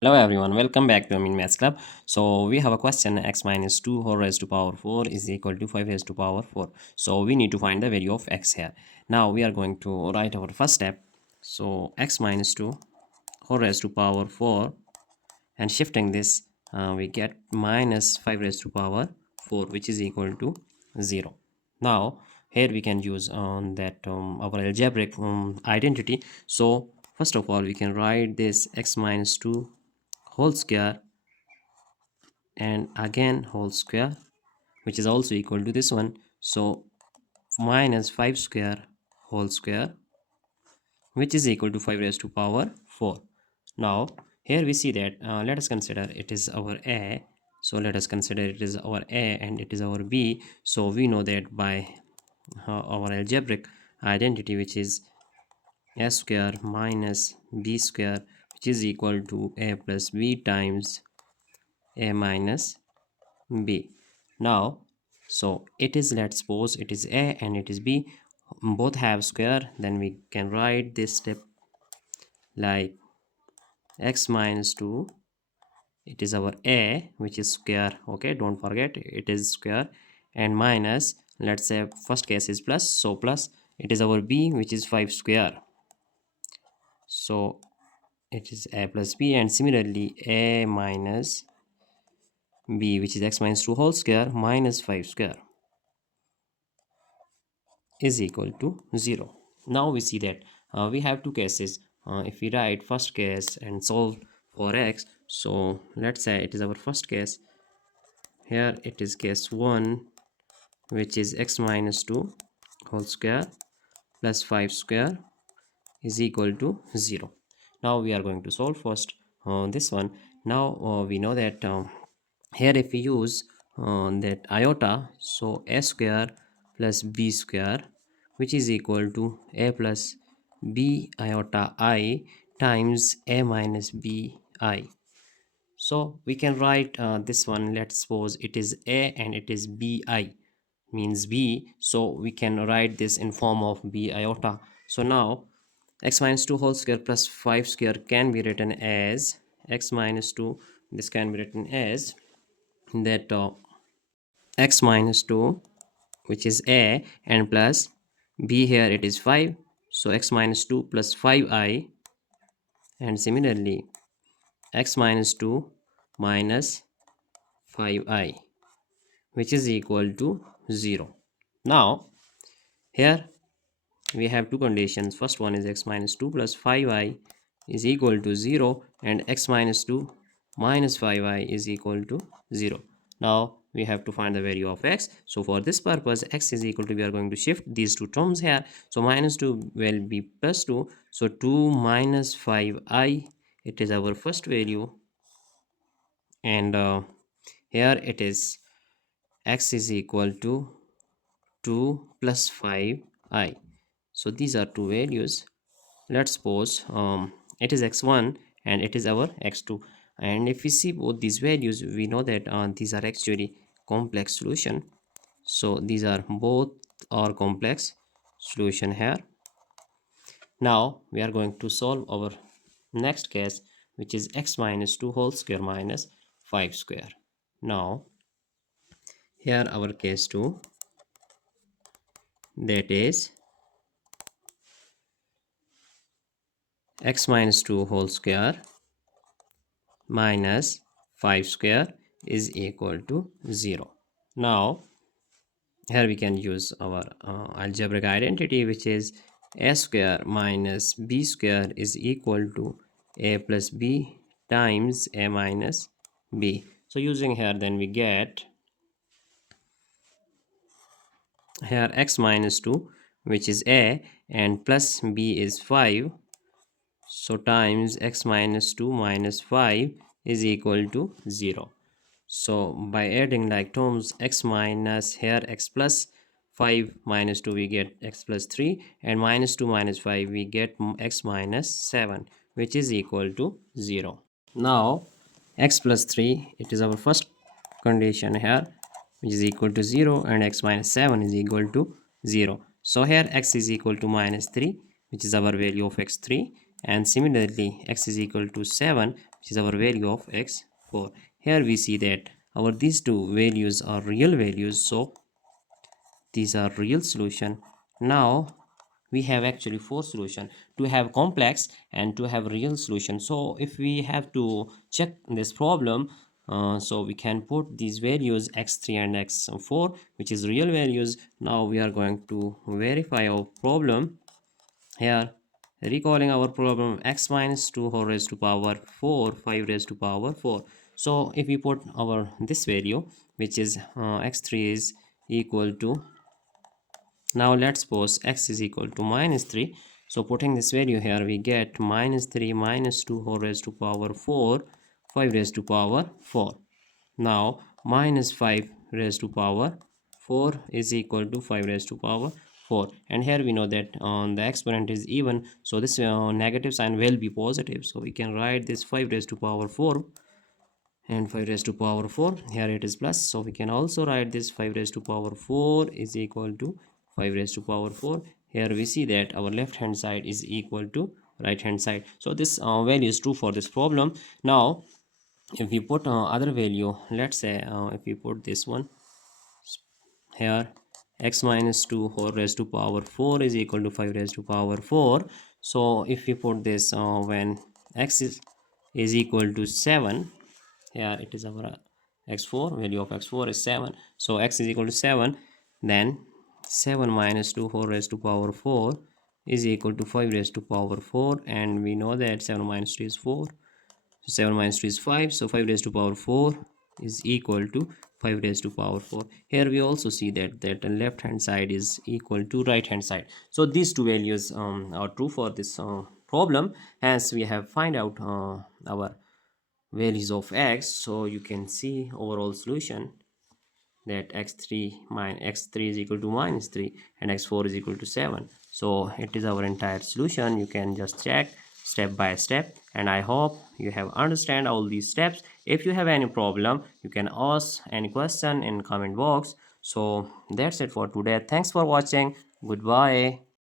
Hello everyone, welcome back to Maths Club. So we have a question: x minus 2 whole raised to power 4 is equal to 5 raised to power 4. So we need to find the value of x here. Now we are going to write our first step. So x minus 2 whole raised to power 4, and shifting this we get minus 5 raised to power 4, which is equal to 0. Now here we can use our algebraic identity. So first of all we can write this x minus 2 whole square and again whole square, which is also equal to this one. So minus 5 square whole square, which is equal to 5 raised to power 4. Now here we see that let us consider it is our a. So let us consider it is our a and it is our b. So we know that by our algebraic identity, which is a square minus b square, which is equal to a plus b times a minus b. Now so it is, let's suppose it is a and it is b, both have square, then we can write this step like x minus 2, it is our a, which is square, okay, don't forget it is square, and minus, let's say first case is plus, so plus, it is our b, which is 5 square, so it is a plus b, and similarly a minus b, which is x minus 2 whole square minus 5 square, is equal to 0. Now we see that we have two cases. If we write first case and solve for x, so let's say it is our first case. Here it is case 1, which is x minus 2 whole square plus 5 square is equal to 0. Now we are going to solve first this one. Now we know that here if we use that iota, so a square plus b square, which is equal to a plus b iota I times a minus b I. So we can write this one, let's suppose it is a and it is bi, means b, so we can write this in form of b iota. So now x minus 2 whole square plus 5 square can be written as x minus 2, this can be written as that x minus 2, which is a, and plus b, here it is 5, so x minus 2 plus 5i, and similarly x minus 2 minus 5i, which is equal to 0. Now here we have two conditions. First one is x minus 2 plus 5i is equal to 0, and x minus 2 minus 5i is equal to 0. Now we have to find the value of x. So for this purpose, x is equal to, we are going to shift these two terms here. So minus 2 will be plus 2, so 2 minus 5i, it is our first value, and here it is x is equal to 2 plus 5i. So these are two values. Let's suppose it is x1 and it is our x2, and if we see both these values, we know that these are actually complex solution. So these are both our complex solution here. Now we are going to solve our next case, which is x minus 2 whole square minus 5 square. Now here our case 2, that is x minus 2 whole square minus 5 square is equal to 0. Now here we can use our algebraic identity, which is a square minus b square is equal to a plus b times a minus b. So using here, then we get here x minus 2, which is a, and plus b is 5, so times x minus 2 minus 5 is equal to 0. So by adding like terms, x minus here x plus 5 minus 2, we get x plus 3, and minus 2 minus 5 we get x minus 7, which is equal to 0. Now x plus 3, it is our first condition here, which is equal to 0, and x minus 7 is equal to 0. So here x is equal to minus 3, which is our value of x3, and similarly x is equal to 7, which is our value of x4. Here we see that our these two values are real values, so these are real solution. Now we have actually four solution to have complex and to have real solution. So if we have to check this problem, so we can put these values x3 and x4, which is real values. Now we are going to verify our problem here. Recalling our problem, x minus 2 whole raised to power 4, 5 raised to power 4. So if we put our this value, which is x3 is equal to, now let's suppose x is equal to minus 3. So putting this value here, we get minus 3 minus 2 whole raised to power 4, 5 raised to power 4. Now minus 5 raised to power 4 is equal to 5 raised to power 4. And here we know that the exponent is even, so this negative sign will be positive. So we can write this 5 raised to power 4 and 5 raised to power 4. Here it is plus. So we can also write this 5 raised to power 4 is equal to 5 raised to power 4. Here we see that our left hand side is equal to right hand side. So this value is true for this problem. Now if we put other value, let's say if we put this one here, x minus 2 whole raised to power 4 is equal to 5 raised to power 4. So if we put this when x is equal to 7, here it is our x4, value of x4 is 7. So x is equal to 7, then 7 minus 2 whole raised to power 4 is equal to 5 raised to power 4, and we know that 7 minus 2 is 4. So 7 minus 2 is 5. So 5 raised to power 4 is equal to 5 raised to power 4. Here we also see that the left hand side is equal to right hand side. So these two values are true for this problem, as we have find out our values of x. So you can see overall solution that x3 is equal to minus 3 and x4 is equal to 7. So it is our entire solution. You can just check step by step, and I hope you have understand all these steps. If you have any problem, you can ask any question in comment box. So that's it for today. Thanks for watching. Goodbye.